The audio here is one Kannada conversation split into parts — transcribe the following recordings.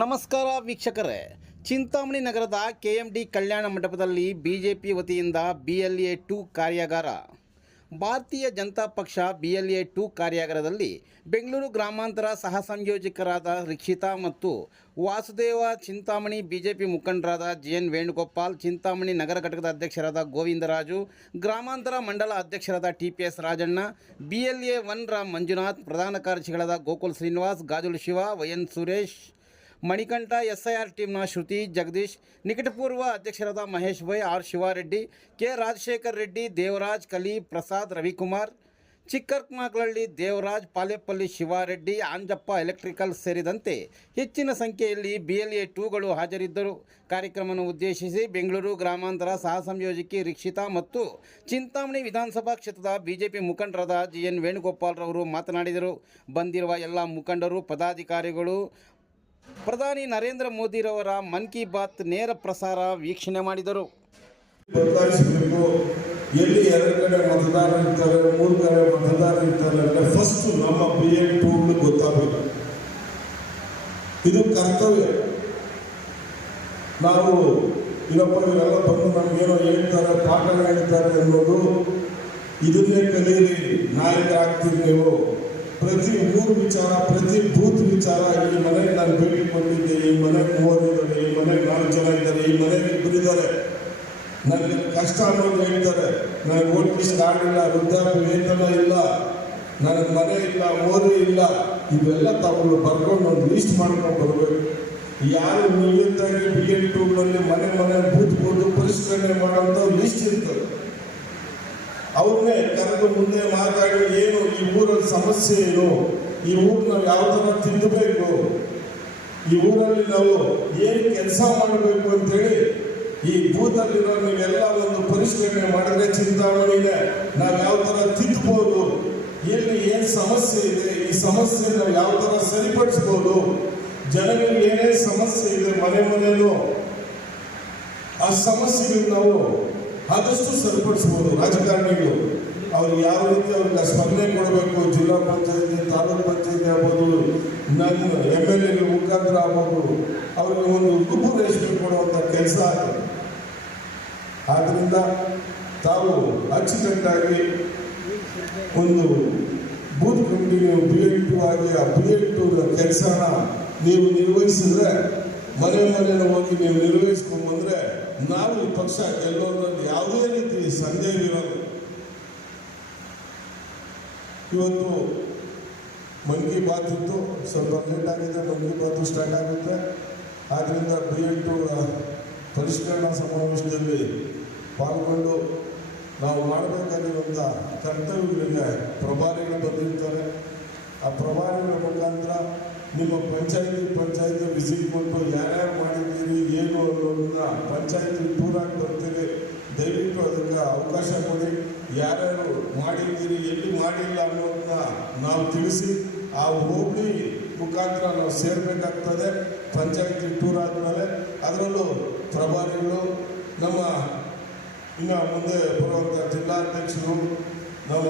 ನಮಸ್ಕಾರ ವೀಕ್ಷಕರೇ, ಚಿಂತಾಮಣಿ ನಗರದ KMD ಕಲ್ಯಾಣ ಮಂಟಪದಲ್ಲಿ ಬಿಜೆಪಿ ವತಿಯಿಂದ BLA-2 ಕಾರ್ಯಾಗಾರ. ಭಾರತೀಯ ಜನತಾ ಪಕ್ಷ BLA-2 ಕಾರ್ಯಾಗಾರದಲ್ಲಿ ಬೆಂಗಳೂರು ಗ್ರಾಮಾಂತರ ಸಹ ಸಂಯೋಜಕರಾದ ರಿಕ್ಷಿತಾ ಮತ್ತು ವಾಸುದೇವ, ಚಿಂತಾಮಣಿ ಬಿಜೆಪಿ ಮುಖಂಡರಾದ JN ವೇಣುಗೋಪಾಲ್, ಚಿಂತಾಮಣಿ ನಗರ ಘಟಕದ ಅಧ್ಯಕ್ಷರಾದ ಗೋವಿಂದರಾಜು, ಗ್ರಾಮಾಂತರ ಮಂಡಲ ಅಧ್ಯಕ್ಷರಾದ TPS ರಾಜಣ್ಣ, BLA-1 ರ ಮಂಜುನಾಥ್, ಪ್ರಧಾನ ಕಾರ್ಯದರ್ಶಿಗಳಾದ ಗೋಕುಲ್ ಶ್ರೀನಿವಾಸ್, ಗಾಜುಲು ಶಿವ, YN ಸುರೇಶ್, ಮಣಿಕಂಠ, SIR ಟೀಮ್ನ ಶ್ರುತಿ, ಜಗದೀಶ್, ನಿಕಟಪೂರ್ವ ಅಧ್ಯಕ್ಷರಾದ ಮಹೇಶ್ ಭೈ, R ಶಿವಾರೆಡ್ಡಿ, K ರಾಜಶೇಖರ್ ರೆಡ್ಡಿ, ದೇವರಾಜ್, ಕಲಿ, ಪ್ರಸಾದ್, ರವಿಕುಮಾರ್, ಚಿಕ್ಕರ್ಕಮಗಳಹಳ್ಳಿ ದೇವರಾಜ್, ಪಾಲೇಪಲ್ಲಿ ಶಿವಾರೆಡ್ಡಿ, ಆಂಜಪ್ಪ ಎಲೆಕ್ಟ್ರಿಕಲ್ ಸೇರಿದಂತೆ ಹೆಚ್ಚಿನ ಸಂಖ್ಯೆಯಲ್ಲಿ BLA-2ಗಳು ಹಾಜರಿದ್ದರು. ಕಾರ್ಯಕ್ರಮವನ್ನು ಉದ್ದೇಶಿಸಿ ಬೆಂಗಳೂರು ಗ್ರಾಮಾಂತರ ಸಹ ಸಂಯೋಜಕಿ ರಿಕ್ಷಿತಾ ಮತ್ತು ಚಿಂತಾಮಣಿ ವಿಧಾನಸಭಾ ಕ್ಷೇತ್ರದ ಬಿಜೆಪಿ ಮುಖಂಡರಾದ JN ವೇಣುಗೋಪಾಲ್ ರವರು ಮಾತನಾಡಿದರು. ಬಂದಿರುವ ಎಲ್ಲ ಮುಖಂಡರು, ಪದಾಧಿಕಾರಿಗಳು ಪ್ರಧಾನಿ ನರೇಂದ್ರ ಮೋದಿರವರ ಮನ್ ಕಿ ಬಾತ್ ನೇರ ಪ್ರಸಾರ ವೀಕ್ಷಣೆ ಮಾಡಿದರು. ಬದಲಾಯಿಸಬೇಕು. ಎಲ್ಲಿ 2 ಕಡೆ ಮತದಾರರು ಇರ್ತಾರೆ, 3 ಕಡೆ ಮತದಾರರು ಇರ್ತಾರೆ ಅಂದರೆ ಫಸ್ಟ್ ನಮ್ಮ BLA-2 ಗೊತ್ತಾಗಬೇಕು. ಇದು ಕರ್ತವ್ಯ. ನಾವು ಇನ್ನೊಬ್ಬ ಇವರೆಲ್ಲ ಬಂದು ನಮಗೇನೋ ಹೇಳ್ತಾರೆ, ಪಾಠ ಹೇಳ್ತಾರೆ ಅನ್ನೋದು ಇದನ್ನೇ ಕಲೀರಿ, ನಾಯಕರಾಗ್ತೀರಿ ನೀವು. ಪ್ರತಿ ಊರು ವಿಚಾರ, ಪ್ರತಿ ಬೂತ್ ವಿಚಾರ, ಈ ಮನೆಗೆ ನಾನು ಭೇಟಿ ಕೊಟ್ಟಿದ್ದೆ, ಈ ಮನೆಗೆ 3 ಇದ್ದಾರೆ, ಈ ಮನೆಗೆ 4 ಜನ ಇದ್ದಾರೆ, ಈ ಮನೆಗೆ 2 ಇದ್ದಾರೆ, ನನಗೆ ಕಷ್ಟ ಅನ್ನೋದು ಹೇಳ್ತಾರೆ, ನನಗೆ ವೋಟ್ ಲಿಸ್ಟ್ ಕಾರ್ಡ್ ಇಲ್ಲ, ವೃದ್ಧಾಪ್ಯ ವೇತನ ಇಲ್ಲ, ನನಗೆ ಮನೆ ಇಲ್ಲ, ಓದು ಇಲ್ಲ, ಇವೆಲ್ಲ ತಾವು ಬರ್ಕೊಂಡು ಒಂದು ಲಿಸ್ಟ್ ಮಾಡ್ಕೊಂಡು ಬರಬೇಕು. ಯಾರು ನಿಯಮಿತವಾಗಿ BLA-2ಗಳಲ್ಲಿ ಮನೆ ಬೂತ್ ಪರಿಷ್ಕರಣೆ ಮಾಡೋಂಥ ಲಿಸ್ಟ್ ಇರ್ತದೆ. ಅವ್ರನ್ನೇ ಕರೆದು ಮುಂದೆ ಮಾತಾಡಿ, ಏನು ಈ ಊರಲ್ಲಿ ಸಮಸ್ಯೆ ಏನು, ಈ ಊರು ನಾವು ಯಾವ ಥರ ತಿದ್ದಬೇಕು, ಈ ಊರಲ್ಲಿ ನಾವು ಏನು ಕೆಲಸ ಮಾಡಬೇಕು ಅಂತೇಳಿ ಈ ಬೂತಲ್ಲಿರೋ ನೀವೆಲ್ಲ ಒಂದು ಪರಿಷ್ಕರಣೆ ಮಾಡಿದ್ರೆ ಚಿಂತಾಮಣಿಗೆ ನಾವು ಯಾವ ಥರ ತಿದ್ದಬಹುದು, ಎಲ್ಲಿ ಏನು ಸಮಸ್ಯೆ ಇದೆ, ಈ ಸಮಸ್ಯೆ ನಾವು ಯಾವ ಥರ ಸರಿಪಡಿಸ್ಬೋದು, ಜನಗಳಿಗೆ ಏನೇ ಸಮಸ್ಯೆ ಇದೆ ಮನೆಯಲ್ಲೂ ಆ ಸಮಸ್ಯೆಗಳು ನಾವು ಆದಷ್ಟು ಸರಿಪಡಿಸ್ಬೋದು. ರಾಜಕಾರಣಿಗಳು ಅವ್ರಿಗೆ ಯಾವ ರೀತಿ ಅವ್ರಿಗೆ ಸ್ಪಂದನೆ ಕೊಡಬೇಕು, ಜಿಲ್ಲಾ ಪಂಚಾಯತಿ, ತಾಲೂಕು ಪಂಚಾಯತಿ ಆಗ್ಬೋದು, ನನ್ನ MLA ಮುಖಾಂತರ ಆಗ್ಬೋದು, ಅವ್ರಿಗೆ ಒಂದು ರೂಪುರೇಷೆ ಕೊಡುವಂಥ ಕೆಲಸ ಆಗಿದೆ. ಆದ್ದರಿಂದ ತಾವು ಅಚ್ಚುಕಟ್ಟಾಗಿ ಒಂದು ಬೂತ್ ಕಮಿಟಿ ನೀವು BLA-2 ಆಗಿ ಆ BLA-2 ಕೆಲಸನ ನೀವು ನಿರ್ವಹಿಸಿದ್ರೆ, ಮನೆ ಹೋಗಿ ನೀವು ನಿರ್ವಹಿಸ್ಕೊಂಡು ಬಂದರೆ ನಾವು ಈ ಪಕ್ಷ ಗೆಲ್ಲೋದ್ರಲ್ಲಿ ಯಾವುದೇ ರೀತಿ ಸಂದೇಹವಿರೋದು. ಇವತ್ತು ಮನ್ ಕಿ ಬಾತ್ ಇತ್ತು, ಸ್ವಲ್ಪ ಲೇಟ್ ಆಗಿದೆ, ಮನ್ ಕಿ ಬಾತ್ ಸ್ಟಾರ್ಟ್ ಆಗುತ್ತೆ. ಆದ್ದರಿಂದ BLA-2 ಪರಿಷ್ಕರಣಾ ಸಮಾವೇಶದಲ್ಲಿ ಪಾಲ್ಗೊಂಡು ನಾವು ಮಾಡಬೇಕಾಗಿರುವಂಥ ಕರ್ತವ್ಯಗಳಿಗೆ ಪ್ರಭಾರಿಗಳು ಬಂದಿರ್ತಾರೆ. ಆ ಪ್ರಭಾರಿಗಳ ಮುಖಾಂತರ ನಿಮ್ಮ ಪಂಚಾಯತಿ ವಿಸಿಟ್ ಕೊಟ್ಟು ಯಾರ್ಯಾರು ಮಾಡಿದ್ದೀರಿ ಏನು ಅನ್ನೋದನ್ನ ಪಂಚಾಯತಿ ಟೂರಾಗಿ ಬರ್ತೀರಿ, ದಯವಿಟ್ಟು ಅದಕ್ಕೆ ಅವಕಾಶ ಕೊಡಿ. ಯಾರ್ಯಾರು ಮಾಡಿದ್ದೀರಿ, ಎಲ್ಲಿ ಮಾಡಿಲ್ಲ ಅನ್ನೋದನ್ನ ನಾವು ತಿಳಿಸಿ ಆ ಹೋಬಳಿ ಮುಖಾಂತರ ನಾವು ಸೇರಬೇಕಾಗ್ತದೆ. ಪಂಚಾಯತಿ ಟೂರ್ ಆದಮೇಲೆ ಅದರಲ್ಲೂ ಪ್ರಭಾರಿಗಳು, ನಮ್ಮ ಇನ್ನು ಮುಂದೆ ಬರುವಂಥ ಜಿಲ್ಲಾಧ್ಯಕ್ಷರು, ನಮ್ಮ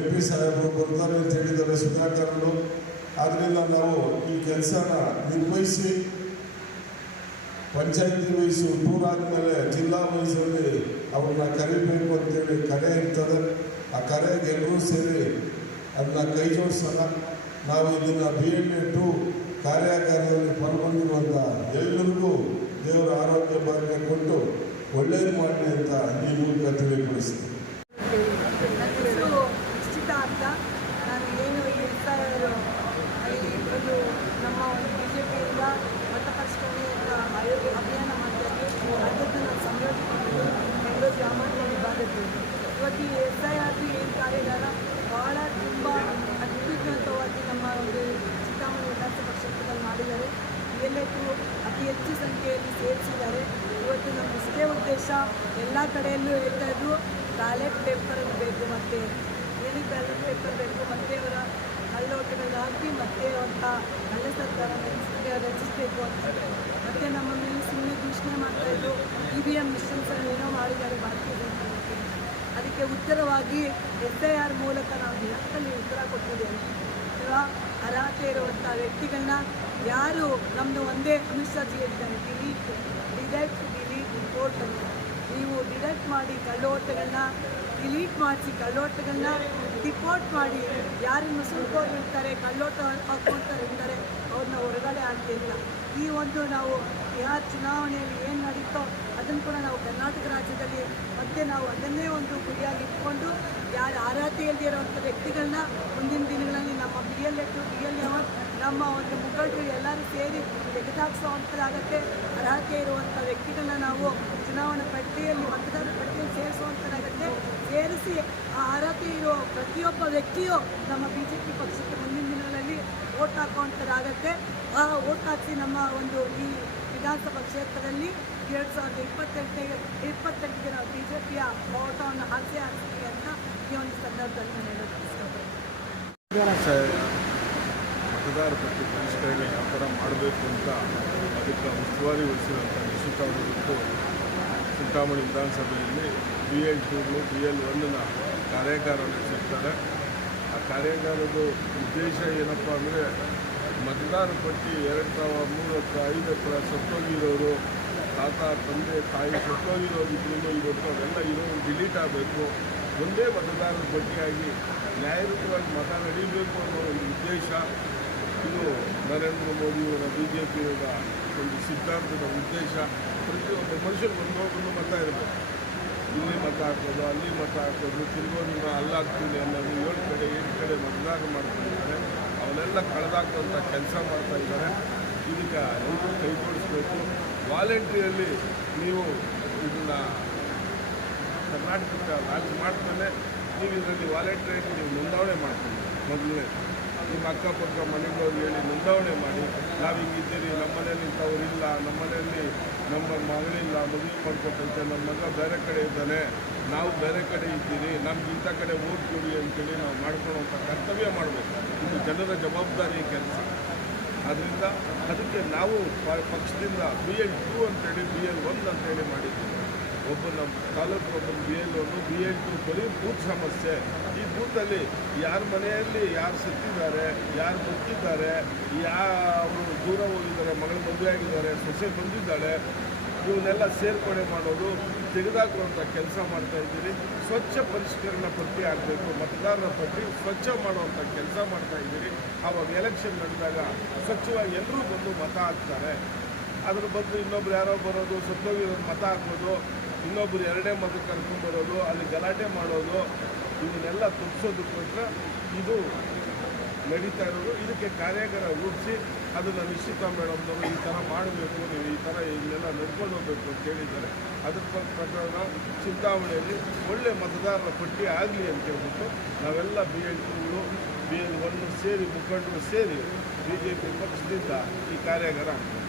MP ಸಾಹೇಬರು ಬರ್ತಾರೆ ಅಂತ ಹೇಳಿದ್ದಾರೆ, ಸುಧಾಕರರು. ಆದ್ದರಿಂದ ನಾವು ಈ ಕೆಲಸನ ನಿರ್ವಹಿಸಿ ಪಂಚಾಯತಿ ವಯಸ್ಸು ಟೂರ್ ಆದಮೇಲೆ ಜಿಲ್ಲಾ ವಯಸ್ಸಲ್ಲಿ ಅವ್ರನ್ನ ಕರಿಬೇಕು ಅಂತೇಳಿ ಕರೆ ಇರ್ತದೆ. ಆ ಕರೆಗೆ ಎಲ್ಲರೂ ಸೇರಿ ಅದನ್ನ ಕೈ ಜೋಡಿಸೋಣ. ನಾವು ಇದನ್ನು BLA-2 ಕಾರ್ಯಾಗಾರದಲ್ಲಿ ಪಾಲ್ಗೊಂಡಿರುವಂಥ ಎಲ್ಲರಿಗೂ ದೇವರ ಆರೋಗ್ಯ ಭಾಗ್ಯ ಕೊಟ್ಟು ಒಳ್ಳೆಯದು ಮಾಡಲಿ ಅಂತ ಈ ಮೂಲಕ ತಿಳಿಪಡಿಸ್ತೀನಿ. ನಮ್ಮ ಒಂದು BJPಯಿಂದ ಮತ ಪರಿಷ್ಕರಣೆ ಅಭಿಯಾನ ಮಾಡ್ತಾಯಿದ್ವಿ. ಅದನ್ನು ನಾವು ಸಂಯೋಜಿಸಿಕೊಂಡು ಬೆಂಗಳೂರು ಗ್ರಾಮಾಂತರ ವಿಭಾಗದಲ್ಲಿ ಇವತ್ತು ಈ SIR ಏನು ಕಾರ್ಯಾಗಾರ ಭಾಳ ತುಂಬ ಅತ್ಯುನ್ನತವಾಗಿ ನಮ್ಮ ಒಂದು ಚಿಂತಾಮಣಿ ವಿಧಾನಸಭಾ ಕ್ಷೇತ್ರದಲ್ಲಿ ಮಾಡಿದ್ದಾರೆ. BLA-2 ಅತಿ ಹೆಚ್ಚು ಸಂಖ್ಯೆಯಲ್ಲಿ ಸೇರಿಸಿದ್ದಾರೆ. ಇವತ್ತು ನಮ್ಮ ಇಷ್ಟೇ ಉದ್ದೇಶ, ಎಲ್ಲ ಕಡೆಯಲ್ಲೂ ಹೇಳ್ತಾ ಇದ್ರು ಬ್ಯಾಲೆಟ್ ಪೇಪರ್ ಬೇಕು, ಮತ್ತು ಏನಕ್ಕೆ ಬ್ಯಾಲೆಟ್ ಪೇಪರ್ ಬೇಕು, ಮತ್ತು ಅವರ ಕಲ್ಲೋಟಗಳು ಹಾಕಿ ಮತ್ತೆ ಅಂತ ಕಳ್ಳ ಸರ್ಕಾರ ರಚಿಸಬೇಕು ಅಂತ ಮತ್ತೆ ನಮ್ಮ ಮೇಲೆ ಸುಮ್ಮನೆ ದೂಷಣೆ ಮಾಡ್ತಾಯಿದ್ರು. EVM ಮಿಷನ್ಸನ್ನು ಏನೋ ಮಾಡಿದ್ದಾರೆ ಭಾರತೀಯ ಜನತಾ ಪಾರ್ಟಿ. ಅದಕ್ಕೆ ಉತ್ತರವಾಗಿ SIR ಮೂಲಕ ನಾವು ಜನರಲ್ಲಿ ಉತ್ತರ ಕೊಟ್ಟಿದ್ದೇವೆ. ಅರ್ಹತೆ ಇರುವಂಥ ವ್ಯಕ್ತಿಗಳನ್ನ ಯಾರು ನಮ್ಮದು ಒಂದೇ ಅಮಿತ್ ಶಾಜಿ ಹೇಳ್ತಾನೆ ಡಿಡಕ್ಟ್ ಡಿಲೀಟ್ ರಿಪೋರ್ಟ್ ಅಂತ. ನೀವು ಡಿಡಕ್ಟ್ ಮಾಡಿ ಕಳ್ಳೋಟಗಳನ್ನ, ಡಿಲೀಟ್ ಮಾಡಿಸಿ ಕಳ್ಳೋಟಗಳನ್ನ, ರಿಪೋರ್ಟ್ ಮಾಡಿ ಯಾರನ್ನು ಸುಳ್ಕೋರು ಇರ್ತಾರೆ, ಕಳ್ಳೋಟ ಹಾಕ್ಕೊಳ್ತಾರೆ ಇರ್ತಾರೆ ಅವ್ರನ್ನ ಹೊರಗಡೆ ಆಗ್ತಿಲ್ಲ. ಈ ಒಂದು ನಾವು ಬಿಹಾರ್ ಚುನಾವಣೆಯಲ್ಲಿ ಏನು ನಡೀತೋ ಅದನ್ನು ಕೂಡ ನಾವು ಕರ್ನಾಟಕ ರಾಜ್ಯದಲ್ಲಿ ಮತ್ತೆ ನಾವು ಅದನ್ನೇ ಒಂದು ಗುರಿಯಾಗಿ ಇಟ್ಕೊಂಡು ಯಾರು ಅರ್ಹತೆ ಇಲ್ಲದಿರೋಂಥ ವ್ಯಕ್ತಿಗಳನ್ನ ಮುಂದಿನ ದಿನಗಳಲ್ಲಿ ನಮ್ಮ BLA 2 BLA 1 ನಮ್ಮ ಒಂದು ಮುಖಂಡರು ಎಲ್ಲರೂ ಸೇರಿ ತೆಗೆದುಹಾಕಿಸುವಂಥದ್ದಾಗತ್ತೆ. ಅರ್ಹತೆ ಇರುವಂಥ ವ್ಯಕ್ತಿಗಳನ್ನ ನಾವು ಚುನಾವಣಾ ಪಟ್ಟಿಯಲ್ಲಿ ಮತದಾರರ ಪಟ್ಟಿಯಲ್ಲಿ ಸೇರಿಸುವಂಥದ್ದಾಗತ್ತೆ. ಸೇರಿಸಿ ಆ ಅರ್ಹತೆ ಇರೋ ಪ್ರತಿಯೊಬ್ಬ ವ್ಯಕ್ತಿಯು ನಮ್ಮ BJP ಪಕ್ಷಕ್ಕೆ ಮುಂದಿನ ದಿನಗಳಲ್ಲಿ ವೋಟ್ ಹಾಕುವಂಥದ್ದಾಗತ್ತೆ. ಆ ವೋಟ್ ಹಾಕಿಸಿ ನಮ್ಮ ಒಂದು ಈ ವಿಧಾನಸಭಾ ಕ್ಷೇತ್ರದಲ್ಲಿ 2028ಗೆ ನಾವು BJPಯ ಓಟವನ್ನು ಹಾಕ್ತೀವಿ ಅಂತ ಈ ಒಂದು ಸಂದರ್ಭದಲ್ಲಿ ನಾನು ಹೇಳೋಕ್ಕೆ ಇಷ್ಟಪಡ್ತೀನಿ. ಮತದಾರ ಪಟ್ಟಿ ಪರಿಷ್ಕರಣೆ ಯಾವ ಥರ ಮಾಡಬೇಕು ಅಂತ ಅದಕ್ಕೆ ಉಸ್ತುವಾರಿ ವಹಿಸಿರುವಂಥ ನಿಶ್ಚಿತ ಅವರು ಇವತ್ತು ಚಿಂತಾಮಣಿ ವಿಧಾನಸಭೆಯಲ್ಲಿ BL 2 BL 1 ಕಾರ್ಯಾಗಾರ ನಡೆಸಿರ್ತಾರೆ. ಆ ಕಾರ್ಯಾಗಾರದ ಉದ್ದೇಶ ಏನಪ್ಪ ಅಂದರೆ ಮತದಾರ ಪಟ್ಟಿ 2003-5 ಸತ್ತೋಗಿರೋರು, ತಾತ ತಂದೆ ತಾಯಿ ಸತ್ತೋಗಿರೋರು ಇದ್ರೂ ಇವತ್ತು ಅವೆಲ್ಲ ಇರೋರು ಡಿಲೀಟ್ ಆಗಬೇಕು, ಒಂದೇ ಮತದಾರರ ಪಟ್ಟಿಯಾಗಿ ನ್ಯಾಯಯುತವಾಗಿ ಮತ ನಡೀಬೇಕು ಅನ್ನೋ ಒಂದು ಉದ್ದೇಶ. ಇದು ನರೇಂದ್ರ ಮೋದಿಯವರ BJPಯವರ ಒಂದು ಸಿದ್ಧಾಂತದ ಉದ್ದೇಶ. ಪ್ರತಿಯೊಬ್ಬ ಮನುಷ್ಯನಿಗೆ ಒಂದೊಂದು ಮತ ಇರಬೇಕು. ಇಲ್ಲಿ ಮತ ಹಾಕೋದು, ಅಲ್ಲಿ ಮತ ಹಾಕೋದು, ತಿರುಗೋದಿನ ಅಲ್ಲಾಗ್ತೀನಿ ಅನ್ನೋದು 7 ಕಡೆ ಮತದಾನ ಮಾಡ್ಕೊಂಡಿದ್ದಾರೆ. ಅವನ್ನೆಲ್ಲ ಕಳೆದಾಕುವಂಥ ಕೆಲಸ ಮಾಡ್ತಾ ಇದ್ದಾರೆ. ಇದಕ್ಕೆ ಎಲ್ಲರೂ ಕೈ ಜೋಡಿಸ್ಬೇಕು. ವಾಲಂಟ್ರಿಯಲ್ಲಿ ನೀವು ಇದನ್ನು ಕರ್ನಾಟಕಕ್ಕೆ ರಾಜ್ಯ ಮಾಡ್ತಾನೆ ನೀವು ಇದರಲ್ಲಿ ವಾಲಂಟ್ರಿಯಲ್ಲಿ ನೀವು ನೋಂದಣಿ ಮಾಡ್ತೀವಿ. ಮೊದಲನೇ ನಿಮ್ಮ ಅಕ್ಕಪಕ್ಕ ಮನೆಗಳವ್ರು ಹೇಳಿ ನೋಂದಣಿ ಮಾಡಿ, ನಾವು ಹಿಂಗಿದ್ದೀರಿ, ನಮ್ಮ ಮನೇಲಿ ಇಂಥವ್ರಿಲ್ಲ, ನಮ್ಮ ಮನೆಯಲ್ಲಿ ನಮ್ಮ ಮಗಳಿಲ್ಲ, ಮದುವೆ ಮಾಡ್ಕೊಟ್ಟಂತೆ, ನಮ್ಮ ಮಗ ಬೇರೆ ಕಡೆ ಇದ್ದಾನೆ, ನಾವು ಬೇರೆ ಕಡೆ ಇದ್ದೀರಿ, ನಮ್ಗೆ ಇಂಥ ಕಡೆ ಓಟ್ ಕೊಡಿ ಅಂತೇಳಿ ನಾವು ಮಾಡ್ಕೊಳ್ಳೋಂಥ ಕರ್ತವ್ಯ ಮಾಡಬೇಕು. ಇದು ಜನರ ಜವಾಬ್ದಾರಿ ಕೆಲಸ. ಆದ್ದರಿಂದ ಅದಕ್ಕೆ ನಾವು ಪಕ್ಷದಿಂದ BL 2 ಅಂತೇಳಿ BL 1 ಅಂತೇಳಿ ಮಾಡಿದ್ದೀವಿ. ಒಬ್ಬ ನಮ್ಮ ತಾಲೂಕು ಒಬ್ಬರು BL 1 BL 2 ಬರೀ ಬೂತ್ ಸಮಸ್ಯೆ. ಈ ಬೂತಲ್ಲಿ ಯಾರ ಮನೆಯಲ್ಲಿ ಯಾರು ಸತ್ತಿದ್ದಾರೆ, ಯಾರು ಬದುಕಿದ್ದಾರೆ, ಅವರು ದೂರ ಹೋಗಿದ್ದಾರೆ, ಮಗಳು ಮದುವೆ ಆಗಿದ್ದಾರೆ, ಸೊಸೆ ಬಂದಿದ್ದಾಳೆ, ಇವನ್ನೆಲ್ಲ ಸೇರ್ಪಡೆ ಮಾಡೋದು, ತೆಗೆದಾಕುವಂಥ ಕೆಲಸ ಮಾಡ್ತಾಯಿದ್ದೀರಿ. ಸ್ವಚ್ಛ ಪರಿಷ್ಕರಣಾ ಪಟ್ಟಿ ಆಗಬೇಕು, ಮತದಾರರ ಪಟ್ಟಿ ಸ್ವಚ್ಛ ಮಾಡುವಂಥ ಕೆಲಸ ಮಾಡ್ತಾಯಿದ್ದೀರಿ. ಆವಾಗ ಎಲೆಕ್ಷನ್ ನಡೆದಾಗ ಸ್ವಚ್ಛವಾಗಿ ಎಲ್ಲರೂ ಬಂದು ಮತ ಹಾಕ್ತಾರೆ. ಅದ್ರ ಬದಲು ಇನ್ನೊಬ್ರು ಯಾರೋ ಬರೋದು, ಸತ್ತೋಗಿರೋದು ಮತ ಹಾಕೋದು, ಇನ್ನೊಬ್ಬರು 2ನೇ ಮತಕ್ಕೆ ಕರ್ಕೊಂಡ್ಬರೋದು, ಅಲ್ಲಿ ಗಲಾಟೆ ಮಾಡೋದು, ಇವನ್ನೆಲ್ಲ ತಪ್ಪಿಸೋದಕ್ಕೋಸ್ಕರ ಇದು ನಡೀತಾ ಇರೋದು. ಇದಕ್ಕೆ ಕಾರ್ಯಾಗಾರ ರೂಪಿಸಿ ಅದನ್ನು ನಿಶ್ಚಿತ ಮೇಡಮ್ನವರು ಈ ಥರ ಮಾಡಬೇಕು, ನೀವು ಈ ಥರ ಇದನ್ನೆಲ್ಲ ನಡ್ಕೊಂಡು ಹೋಗ್ಬೇಕು ಅಂತ ಹೇಳಿದ್ದಾರೆ. ಅದ್ರ ಪ್ರಕಾರ ಚಿಂತಾಮಣಿಯಲ್ಲಿ ಒಳ್ಳೆ ಮತದಾರರ ಪಟ್ಟಿ ಆಗಲಿ ಅಂತ ಹೇಳ್ಬಿಟ್ಟು ನಾವೆಲ್ಲ BL 2 BL 1 ಸೇರಿ ಮುಖಂಡರು ಸೇರಿ BJP ಪಕ್ಷದಿಂದ ಈ ಕಾರ್ಯಾಗಾರ ಆಗ್ತದೆ.